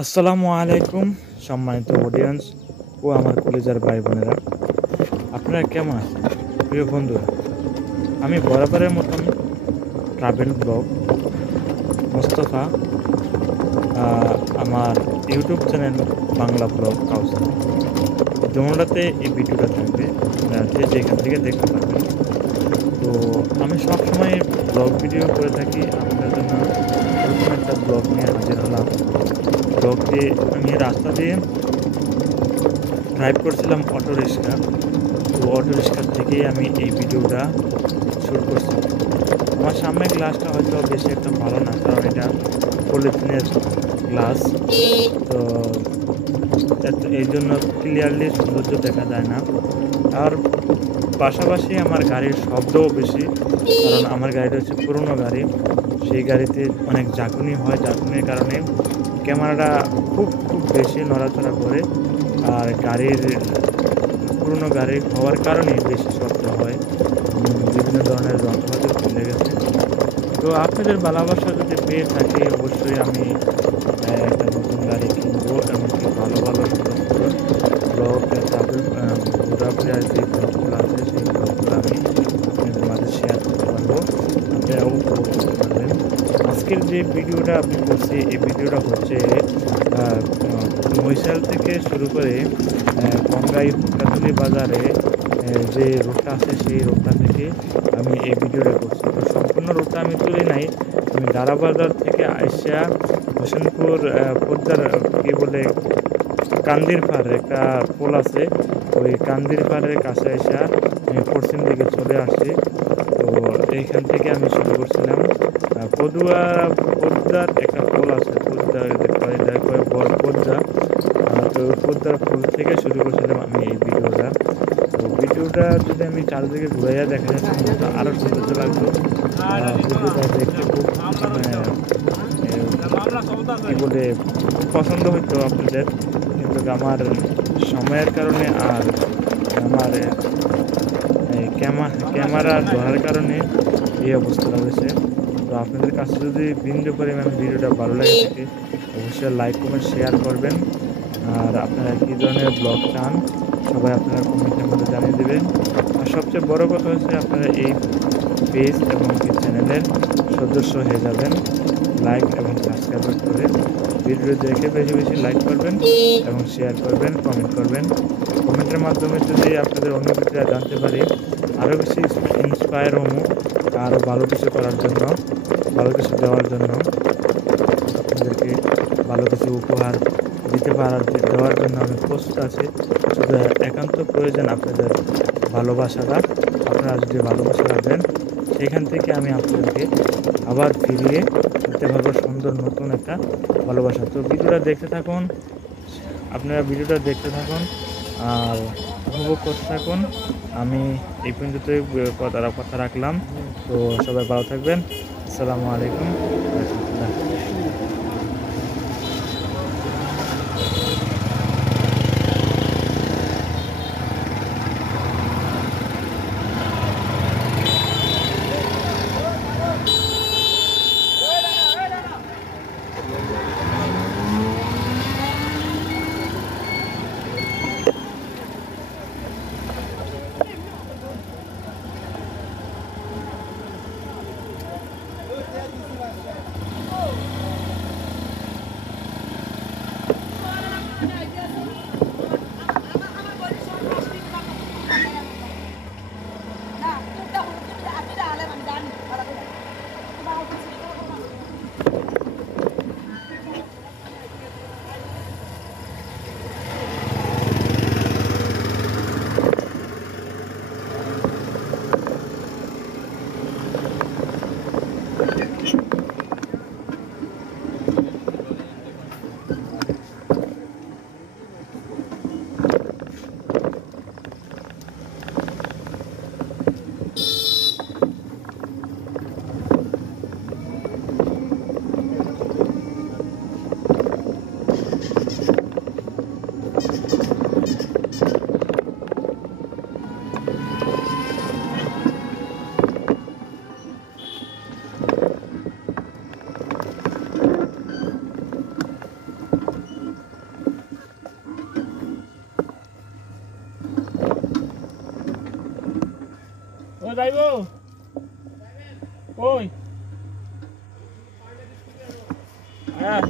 আসসালামু আলাইকুম সম্মানিত অডিয়েন্স ও আমার কলেজের ভাই বোনেরা, আপনারা কেমন আছেন? প্রিয় বন্ধুরা, আমি বরাবরের মতন ট্রাভেল ব্লগ মোস্তফা, আমার ইউটিউব চ্যানেল বাংলা ব্লগ কাউসার যমুনাতে এই ভিডিওটা থাকবে, আপনারা যে যেখান থেকে দেখতে পারবেন। তো আমি সবসময় ব্লগ ভিডিও করে থাকি, আপনাদের জন্য নতুন একটা ব্লগ নিয়ে হাজির হলাম। ব্লগটি আমি রাস্তা দিয়ে ড্রাইভ করছিলাম অটো রিক্সা। তো অটো রিক্সার থেকেই আমি এই ভিডিওটা শুরু করছি। আমার সামনের গ্লাসটা হয়তো বেশি একটা ভালো না, কারণ এটা পলিথিনের গ্লাস। তো এই জন্য ক্লিয়ারলি সৌন্দর্য দেখা যায় না। আর পাশাপাশি আমার গাড়ির শব্দও বেশি, কারণ আমার গাড়িটা হচ্ছে পুরনো গাড়ি। সেই গাড়িতে অনেক ঝাঁকুনি হয়, ঝাঁকুনির কারণে ক্যামেরাটা খুব খুব বেশি নড়াচড়া করে। আর পুরনো গাড়ি হওয়ার কারণে বেশি শব্দ হয়, বিভিন্ন ধরনের যন্ত্রপাতি খুলে গেছে। তো আপনাদের ভালোবাসা যদি পেয়ে থাকি, অবশ্যই আমি একটা নতুন গাড়ি কিনবো, এমনকি ভালো ভালো সুন্দর সুন্দর ব্লগ ট্রাভেল ঘোরাফেরার যে ব্লগগুলো আছে সেই ব্লগগুলো আমি আপনাদের মাঝে শেয়ার করতে পারবো, আপনারা উপভোগ করতে পারবেন। আজকের যে ভিডিওটা আপনি করছি, এই ভিডিওটা হচ্ছে মহিশাল থেকে শুরু করে কংগাই হুক্কাতলি বাজারে যে রোডটা আছে সেই রোডটা থেকে আমি এই ভিডিওটা করছি। তো সম্পূর্ণ রোডটা আমি তুলি নাই, আমি দারাবাজার থেকে আইসা হোসেনপুর পদ্মার কি বলে কান্দির পাড় একটা পোল আছে, ওই কান্দির পাড়ের কাছে এসে আমি পশ্চিম দিকে চলে আসছি। তো এইখান থেকে আমি শুরু করছিলাম পদ্মার একটা পোল আছে, পদ্মা। তো পদ্মার পোল থেকে শুরু করছিলাম আমি এই ভিডিওটা। তো ভিডিওটা যদি আমি চারদিকে ঘুরাইয়া দেখা যাচ্ছে আরও সৌন্দর্য লাগতো। ভিডিওটা দেখতে খুব কি বলে পছন্দ হইতো আপনাদের, কিন্তু আমার সময়ের কারণে আর আমার ক্যামেরা ধরার কারণে এই অবস্থাটা হয়েছে। তো আপনাদের কাছে যদি বিন্দু পরিমাণ ভিডিওটা ভালো লাগে থাকে, অবশ্যই লাইক কমেন্ট শেয়ার করবেন। আর আপনারা কী ধরনের ব্লগ চান সবাই আপনারা কমেন্টের মধ্যে জানিয়ে দেবেন। আর সবচেয়ে বড় কথা হচ্ছে আপনারা এই পেজ এবং এই চ্যানেলের সদস্য হয়ে যাবেন, লাইক এবং সাবস্ক্রাইব করে ভিডিও দেখে বেশি বেশি লাইক করবেন এবং শেয়ার করবেন, কমেন্ট করবেন। কমেন্টের মাধ্যমে যদি আপনাদের অনুভূতিটা জানতে পারি, আরও বেশি ইন্সপায়ার হবো আরও ভালো কিছু করার জন্য, ভালো কিছু দেওয়ার জন্য, আপনাদেরকে ভালো কিছু উপহার দেওয়ার জন্য আমি প্রস্তুত আছি। শুধু একান্ত প্রয়োজন আপনাদের ভালোবাসাটা। আপনারা যদি ভালোবাসাটা দেন, সেখান থেকে আমি আপনাদেরকে আবার ফিরিয়ে দিতে পারবো সুন্দর নতুন একটা ভালোবাসা। তো ভিডিওটা দেখতে থাকুন, আপনারা ভিডিওটা দেখতে থাকুন আর উপভোগ করতে থাকুন। আমি এই পর্যন্তই কথা রাখলাম। তো সবাই ভালো থাকবেন। আসসালামু আলাইকুম রাহমাতুল্লাহ। যাইবো কই হ্যাঁ